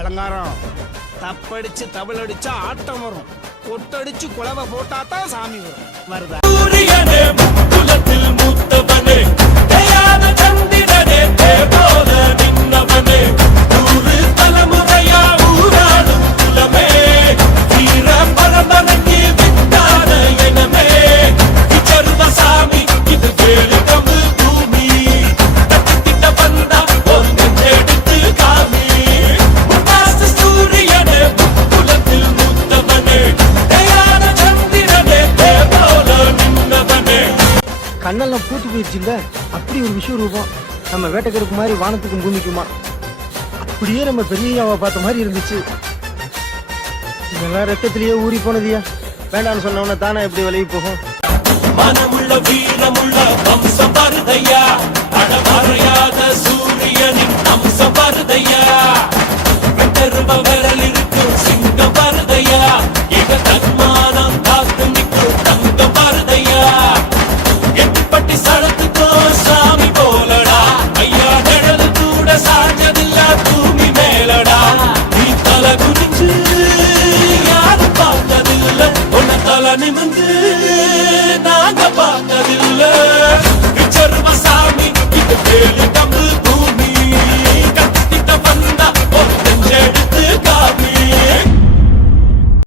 அலங்காரம் தப்படிச்சு தபிள் அடிச்சா ஆட்டம் வரும், கொட்டடிச்சு குலவை போட்டாதான் சாமி வரும். வருதா சூரியனே குலத்தில் மூத்தவனே, தயாத சந்திரனே தேவோல நின்னவனே, நூறு தலைமுறையா ஊராடும் குலமே, வீர பரம்பரைக்கு வித்தான எனமே, விச்சருவ சாமி இது வேறு கம்பு பூமி, தட்டிட்ட வந்தா ஒரு நெஞ்செடுத்து காமி. முன்னாசு சூரியனே குலத்தில் மூத்தவனே, தயாத சந்திரனே தேவோல நின்னவனே. கண்ணெல்லாம் பூத்து போயிடுச்சு இல்ல, அப்படி ஒரு விஸ்வரூபம். நம்ம வேட்டைக்கருக்கு மாதிரி வானத்துக்கும் பூமிக்குமா, அப்படியே நம்ம பெரியம்மாவை பார்த்த மாதிரி இருந்துச்சு. இதெல்லாம் ரத்தத்திலேயே ஊறி போனதியா, வேண்டாம்னு சொன்னவன தானே எப்படி விலகி போகும். மனமுள்ள வீரமுள்ள வம்சம் வருதையா, அடமறையாத சூரியனின் அம்சம் வருதையா.